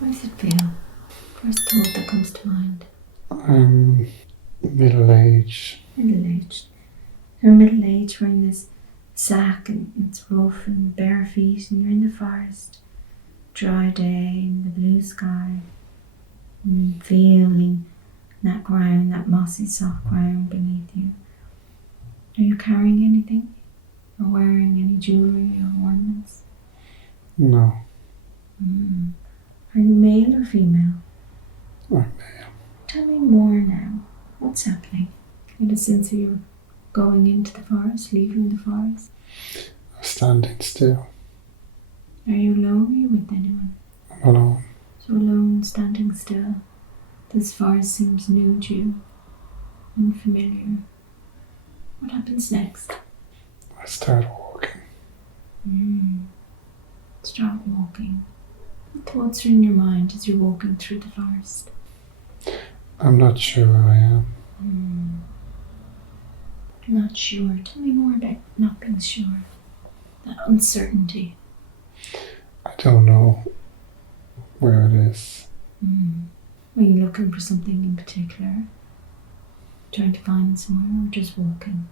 How does it feel? First thought that comes to mind. I'm middle-aged. Middle-aged. You're middle-aged, wearing this sack and it's rough and bare feet and you're in the forest. Dry day in the blue sky. And feeling that ground, that mossy soft ground beneath you. Are you carrying anything? Or wearing any jewellery or ornaments? No. Are you male or female? I'm male. Tell me more now. What's happening? In a sense of you're going into the forest, leaving the forest? I'm standing still. Are you alone or are you with anyone? I'm alone. So alone, standing still. This forest seems new to you, unfamiliar. What happens next? I start walking. Start walking. What thoughts are in your mind as you're walking through the forest? I'm not sure where I am. Not sure. Tell me more about not being sure. That uncertainty. I don't know where it is. Are you looking for something in particular? Trying to find somewhere or just walking?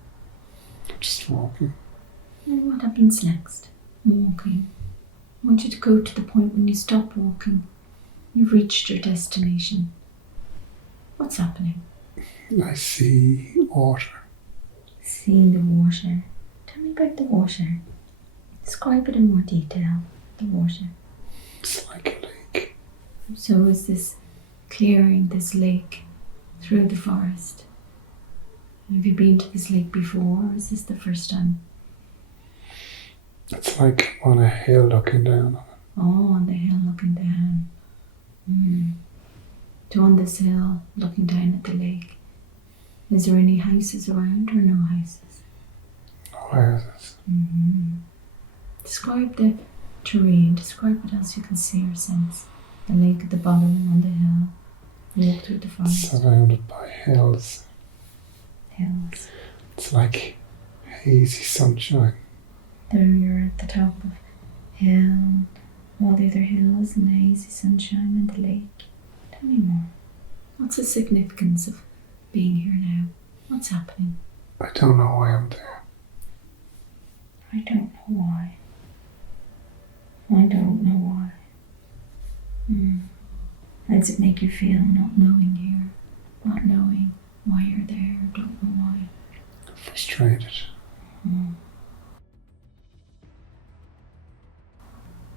I'm just walking. And what happens next? Walking. I want you to go to the point when you stop walking. You've reached your destination. What's happening? I see water. Seeing the water. Tell me about the water. Describe it in more detail, the water. It's like a lake. So is this clearing, this lake, through the forest? Have you been to this lake before, or is this the first time? It's like I'm on a hill looking down on it. Oh, on the hill looking down. So on this hill, looking down at the lake, is there any houses around or no houses? No houses. Describe the terrain, describe what else you can see or sense. The lake at the bottom, on the hill, walk through the forest. Surrounded by hills. Hills. It's like hazy sunshine. There you're at the top of hill, all the other hills and the hazy sunshine and the lake. Tell me more. What's the significance of being here now? What's happening? I don't know why I'm there. I don't know why. I don't know why. How does it make you feel not knowing here? Not knowing why you're there, don't know why. Frustrated.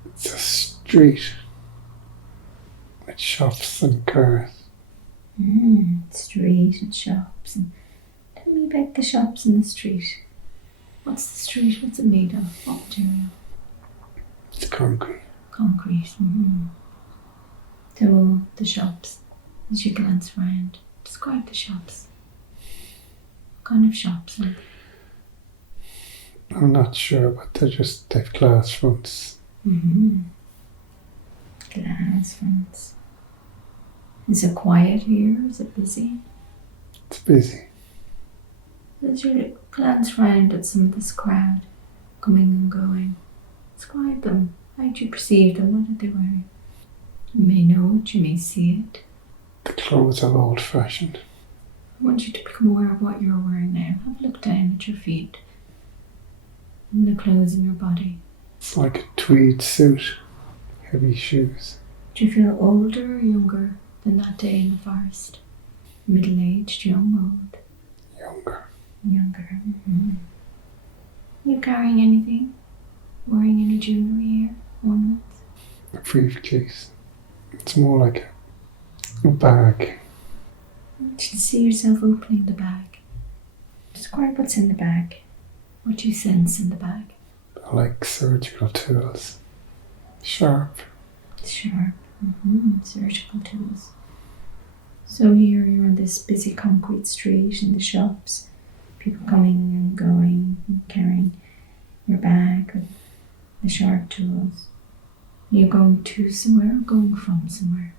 It's a street with shops and cars. Street and shops. And tell me about the shops and the street. What's the street? What's it made of? What material? It's concrete. Concrete. So the shops, as you glance around, describe the shops. What kind of shops are they? I'm not sure, but they've glass fronts. Glass fronts. Is it quiet here? Is it busy? It's busy. As you glance round at some of this crowd coming and going, describe them. How do you perceive them? What are they wearing? You may know it, you may see it. The clothes are old-fashioned. I want you to become aware of what you're wearing now. Have a look down at your feet and the clothes in your body. It's like a tweed suit, heavy shoes. Do you feel older or younger than that day in the forest? Middle-aged, young, old? Younger. Younger. You carrying anything? Wearing any jewellery here? Ornaments? A briefcase. It's more like a bag. I want you to see yourself opening the bag. Describe what's in the bag. What you sense in the bag. I like surgical tools. Sharp. Sharp. Surgical tools. So here you're on this busy concrete street in the shops. People coming and going and carrying your bag with the sharp tools. You're going to somewhere or going from somewhere?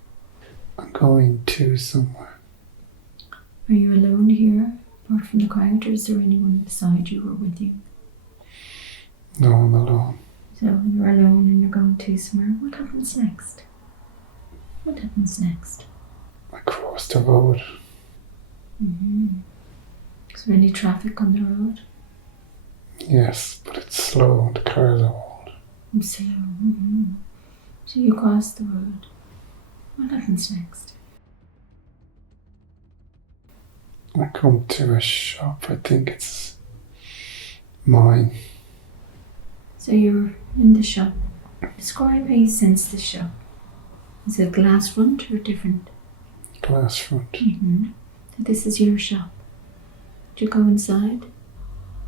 I'm going to somewhere. Are you alone here, apart from the crowd, or is there anyone beside you or with you? No, I'm alone. So you're alone and you're going to somewhere. What happens next? What happens next? I cross the road. Is there any traffic on the road? Yes, but it's slow. The cars are old. Slow. So you cross the road. What happens next? I come to a shop. I think it's mine. So you're in the shop. Describe how you sense the shop. Is it a glass front or different? Glass front. So this is your shop. Do you go inside?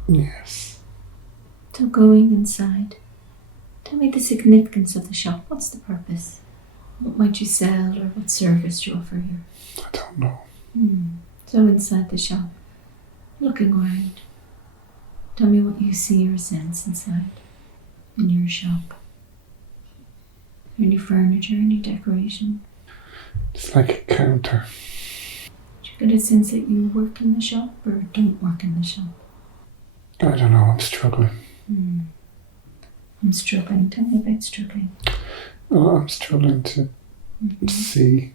Yes. So going inside, tell me the significance of the shop. What's the purpose? What might you sell or what service do you offer here? I don't know. So inside the shop, looking around, tell me what you see or sense inside in your shop. Any furniture, any decoration? It's like a counter. Do you get a sense that you work in the shop or don't work in the shop? I don't know. I'm struggling. I'm struggling. Tell me about struggling. Oh, I'm struggling to see.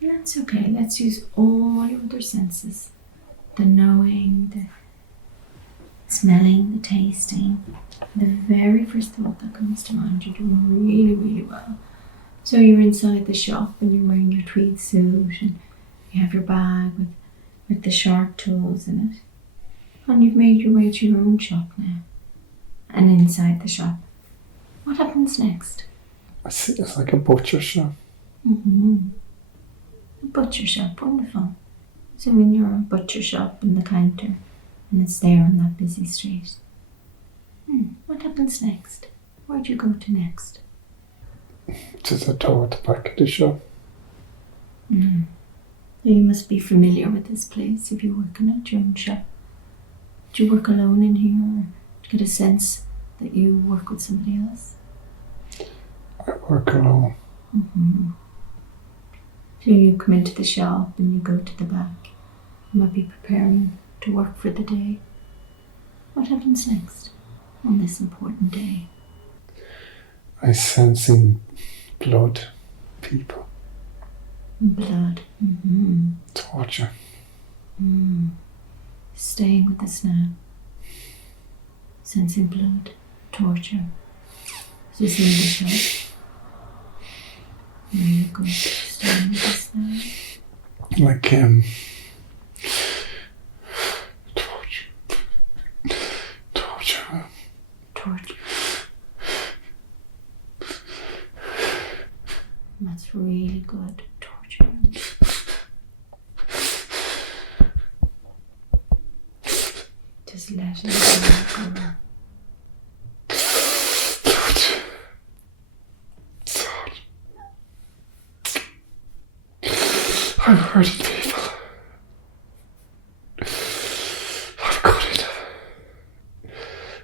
That's okay. Let's use all your other senses. The knowing, the smelling, the tasting. The very first thought that comes to mind. You're doing really, really well. So you're inside the shop and you're wearing your tweed suit and you have your bag with the sharp tools in it. And you've made your way to your own shop now. And inside the shop, what happens next? I see it's like a butcher shop. A butcher shop, wonderful. So in your butcher shop in the counter, and it's there on that busy street. What happens next? Where do you go to next? There's a door at the back of the shop. You must be familiar with this place if you're working at your own shop. Do you work alone in here, or do you get a sense that you work with somebody else? I work alone. So you come into the shop and you go to the back. You might be preparing to work for the day. What happens next on this important day? I sensing blood, people, Blood. torture. Staying with us now. Sensing blood, torture. So this in the shop. Really good. Staying with us now. Like torture. Torture. That's really good. Torture. Just let it go. I'm hurting people. I've got it.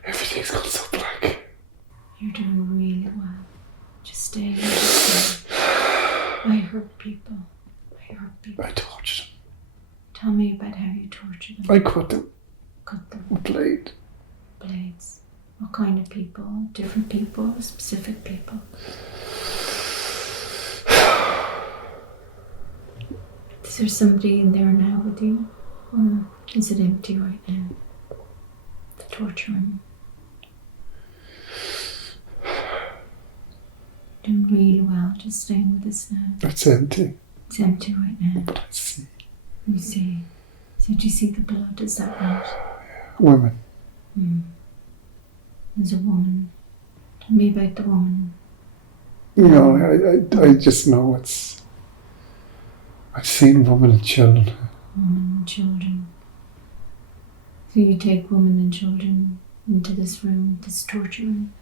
Everything's gone so black. You're doing really well. Just stay here. I hurt people. I tortured them. Tell me about how you tortured them. I cut them Cut them. with a blade. Blades. What kind of people? Different people? Specific people? Is there somebody in there now with you? Or is it empty right now? The torture room. Doing really well, just staying with us now. It's empty. It's empty right now. But I see You see. So do you see the blood? Is that right? women. There's a woman. Tell me about the woman. No, I just know it's. I've seen women and children. Women and children. So you take women and children into this room, this torture room.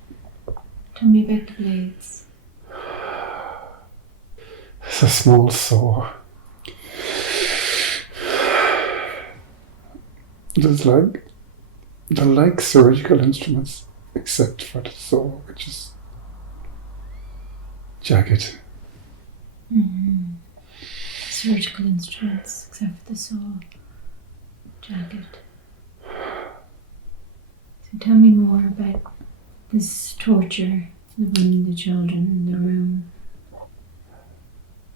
Tell me about the blades. It's a small sore. They're like surgical instruments, except for the sore, which is jagged. Surgical instruments, except for the saw. Jagged. So tell me more about this torture, the women, the children in the room.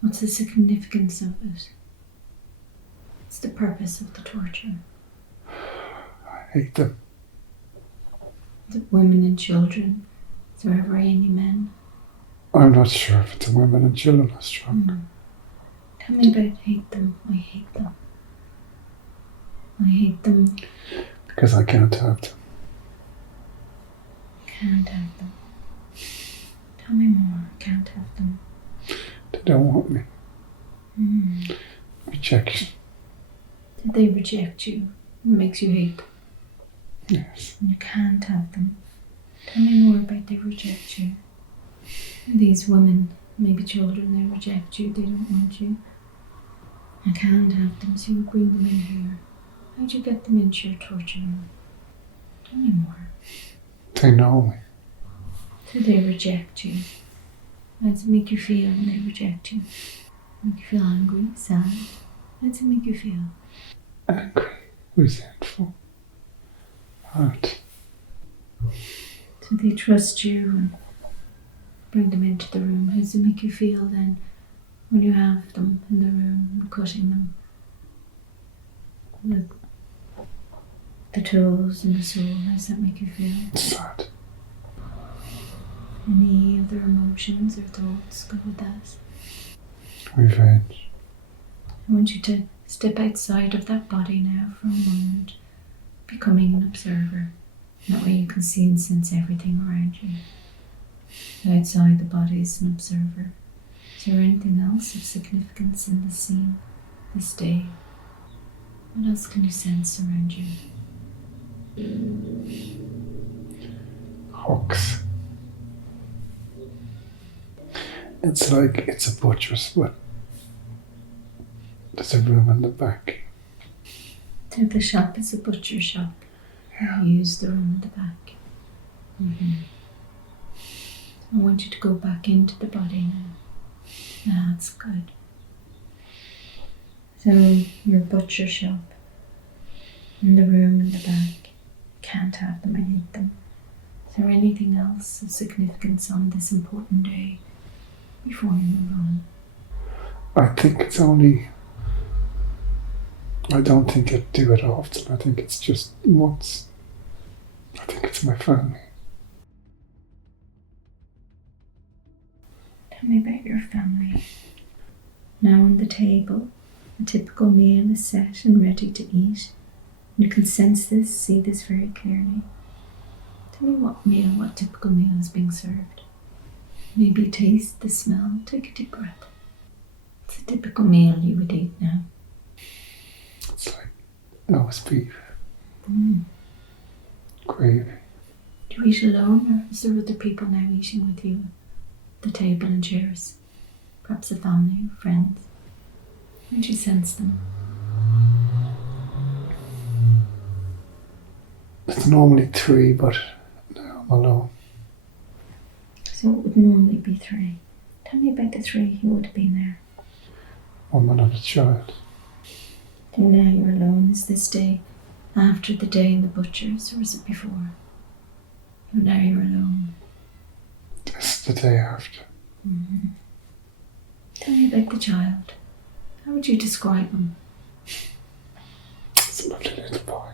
What's the significance of it? What's the purpose of the torture? I hate them. Is it women and children? Is there ever any men? I'm not sure if it's the women and children I struck. Tell me about hate them. I hate them. I hate them. Because I can't have them. Can't have them. Tell me more. Can't have them. They don't want me. Rejection. Did they reject you? It makes you hate them. Yes. And you can't have them. Tell me more about they reject you. These women, maybe children, they reject you, they don't want you. I can't have them, so you bring them in here. How'd you get them into your torture room? Tell me more. They know me. Do they reject you? How does it make you feel when they reject you? Make you feel angry, sad? How does it make you feel? Angry, resentful, hurt. Do they trust you and bring them into the room? How does it make you feel then when you have them in the room and cutting them? The tools and the soul, how does that make you feel? Sad. Any other emotions or thoughts go with that? Revenge. I want you to step outside of that body now for a moment, becoming an observer. That way you can see and sense everything around you. Outside the body is an observer. Is there anything else of significance in this scene, this day? What else can you sense around you? Hooks. It's like it's a butcher's, but there's a room in the back. So the shop is a butcher shop. Yeah. You use the room in the back. I want you to go back into the body now. That's good. So your butcher shop in the room in the back. Can't have them, I hate them. Is there anything else of significance on this important day before we move on? I think it's only... I don't think I do it often. I think it's just once. I think it's my family. Tell me about your family. Now on the table, a typical meal is set and ready to eat. You can sense this, see this very clearly. Tell me what typical meal is being served. Maybe taste the smell, take a deep breath. It's a typical meal you would eat now. It's like roast beef, gravy. Do you eat alone, or is there other people now eating with you at the table and chairs? Perhaps a family, friends. How do you sense them? It's normally 3, but now I'm alone. So it would normally be 3. Tell me about the 3 who would have been there. Woman and a child. And now you're alone. Is this day after the day in the butcher's, or is it before? And now you're alone. This is the day after. Tell me about the child. How would you describe him? It's a lovely little boy.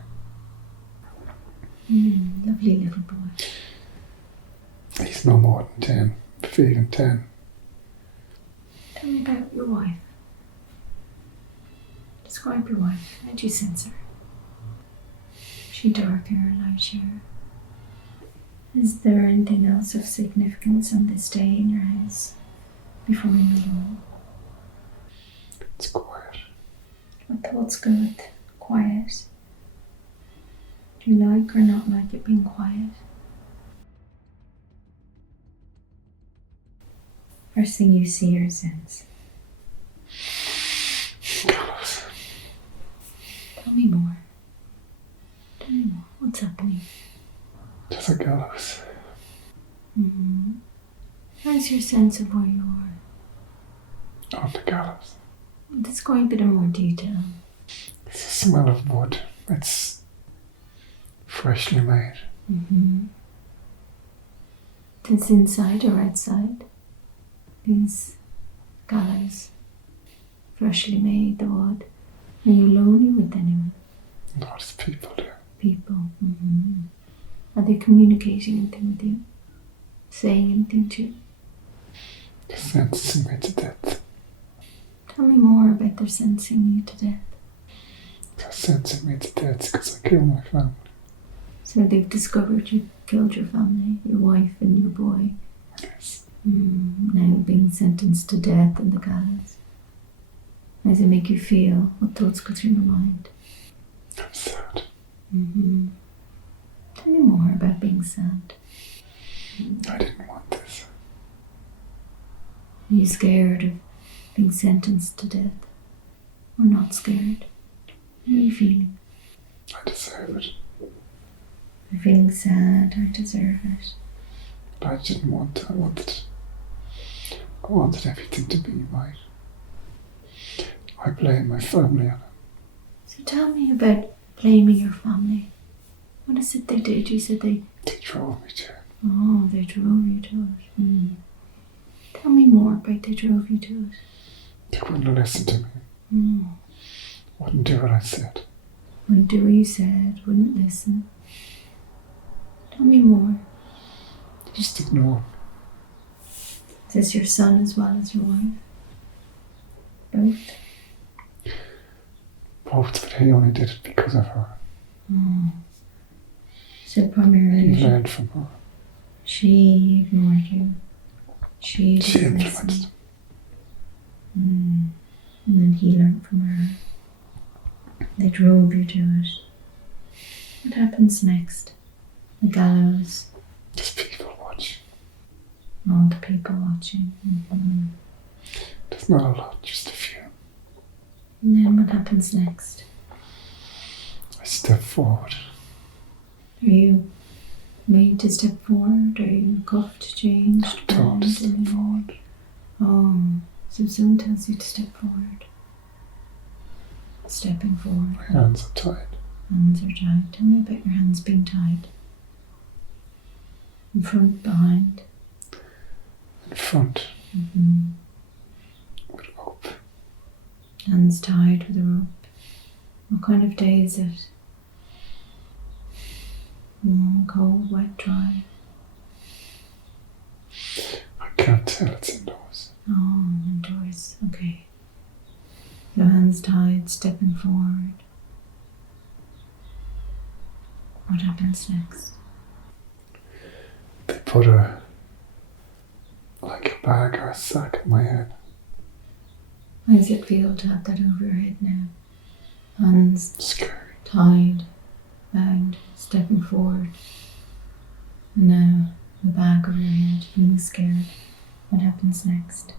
Lovely little boy. He's no more than 10, feeling 10. Tell me about your wife. Describe your wife. How do you sense her? Is she darker or lighter? Is there anything else of significance on this day in your house before we move on? It's quiet. What thoughts go with quiet? Do you like or not like it being quiet? First thing you see or sense. Gallows. Tell me more. Tell me more. What's happening? There's a gallows. How's your sense of where you are? On the gallows. Describe it in more detail. It's the smell of wood. It's freshly made. It's inside or outside? These gallows. freshly made, the wood. Are you lonely with anyone? No, there's people there. People. Are they communicating anything with you? Saying anything to you? They're sentencing me to death. Tell me more about their sentencing you to death. They're sentencing me to death because I killed my family. So they've discovered you killed your family, your wife and your boy. Yes. Now being sentenced to death in the gallows. How does it make you feel? What thoughts go through your mind? I'm sad. Tell me more about being sad. I didn't want this. Are you scared of being sentenced to death? Or not scared? How are you feeling? I deserve it. I'm feeling sad, I deserve it. But I didn't want to. I wanted everything to be right. I blame my family on it. So tell me about blaming your family. What is it they did? You said they drove me to it. Oh, they drove you to it. Tell me more about they drove you to it. They wouldn't listen to me. Wouldn't do what I said. Wouldn't do what you said, wouldn't listen. Tell me more. Just ignore me. Is this your son as well as your wife? Both? Both, but he only did it because of her. So primarily He learned from her. she ignored you. She influenced him. And then he learned from her. They drove you to it. What happens next? The gallows. There's people watching. All the people watching. There's not a lot, just a few. And then what happens next? I step forward. Are you made to step forward? Are you cuffed, changed? I'm told to step forward. Oh, so someone tells you to step forward. Stepping forward. My hands are tied. Hands are tied. Tell me about your hands being tied. In front, behind. In front. With rope. Hands tied with a rope. What kind of day is it? Warm, cold, wet, dry? I can't tell, it's indoors. Oh, indoors. Okay. Your hands tied, stepping forward. What happens next? They put a bag or a sack on my head. How does it feel to have that over your head now? Hands Scary. tied, bound, stepping forward. And now the bag over your head, feeling scared. What happens next?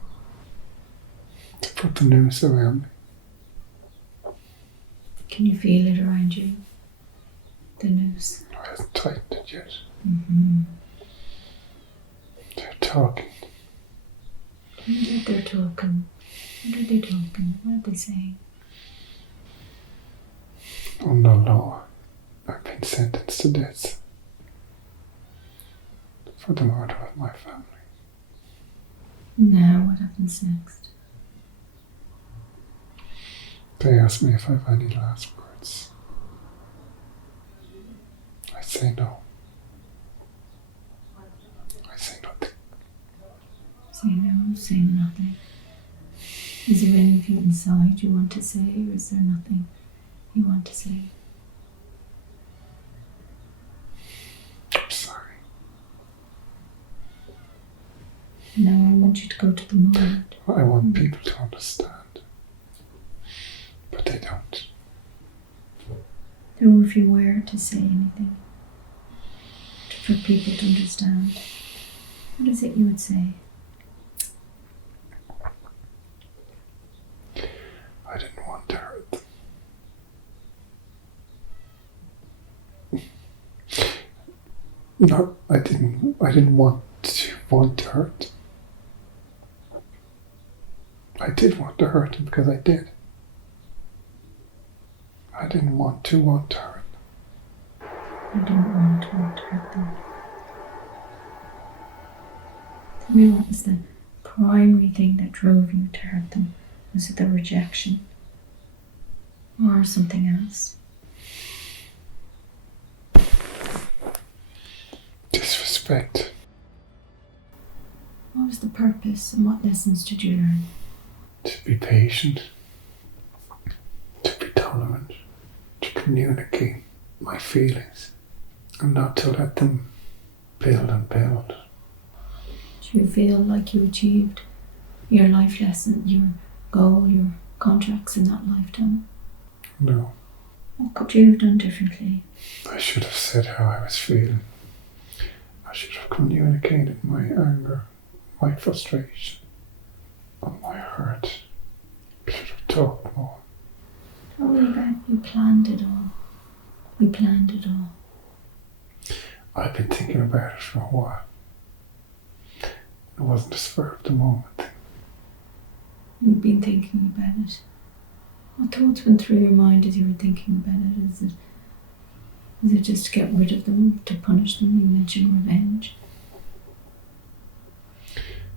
They put the noose around me. Can you feel it around you? The noose. I haven't tightened it yet. They're talking. Tell me what they're talking. What are they talking? What are they saying? Under law, I've been sentenced to death for the murder of my family. Now what happens next? They ask me if I have any last words. I say no. I say nothing. Say no, say nothing. Is there anything inside you want to say, or is there nothing you want to say? I'm sorry. Now I want you to go to the moment. I want people to understand. But they don't. So if you were to say anything for people to understand, what is it you would say? I didn't want to hurt them. No, I didn't want to hurt. I did want to hurt them because I did. I didn't want to hurt. I didn't want to hurt them. Tell me, what was the primary thing that drove you to hurt them? Was it the rejection? Or something else? Disrespect. What was the purpose and what lessons did you learn? To be patient. To be tolerant. To communicate my feelings. And not to let them build and build. Do you feel like you achieved your life lesson, your goal, your contracts in that lifetime? No. What could you have done differently? I should have said how I was feeling. I should have communicated my anger, my frustration, and my hurt. I should have talked more. Tell me about you planned it all. We planned it all. I've been thinking about it for a while. It wasn't a spur of the moment thing. You've been thinking about it. What thoughts went through your mind as you were thinking about it? Is it just to get rid of them, to punish them? You mentioned revenge.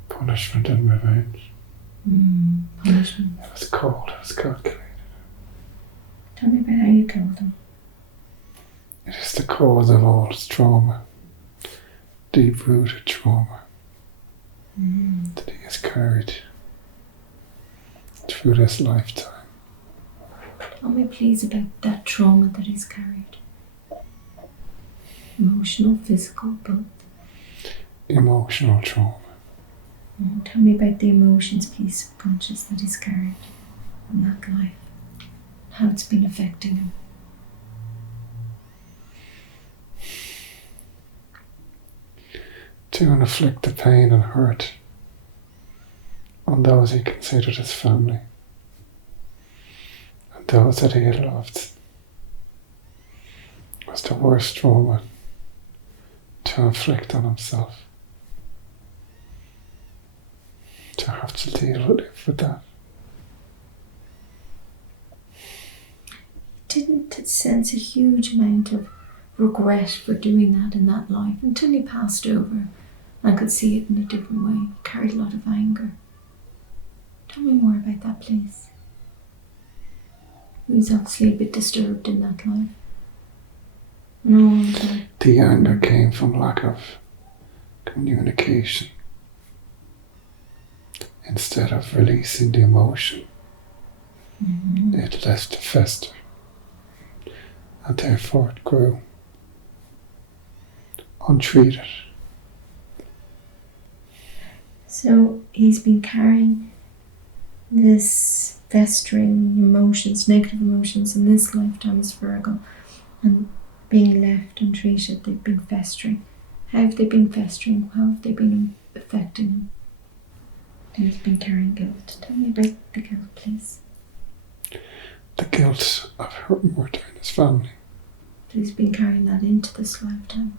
Punishment and revenge. Punishment. It was cold, it was calculated. Tell me about how you killed them. It is the cause of all trauma. Deep-rooted trauma. That he has carried through this lifetime. Tell me please about that trauma that he's carried. Emotional, physical, both. Emotional trauma. Tell me about the emotions, please, subconscious, that he's carried in that life. How it's been affecting him. To inflict the pain and hurt on those he considered his family and those that he had loved was the worst trauma to inflict on himself. To have to deal with that. Didn't it sense a huge amount of regret for doing that in that life until he passed over and could see it in a different way? He carried a lot of anger. Tell me more about that, please. He was obviously a bit disturbed in that life. No, the anger came from lack of communication. Instead of releasing the emotion, it left to fester, and therefore it grew untreated. So he's been carrying this festering emotions, negative emotions in this lifetime as Virgo, and being left untreated, they've been festering. How have they been festering? How have they been affecting him? He's been carrying guilt. Tell me about the guilt, please. The guilt of hurting his family. He's been carrying that into this lifetime.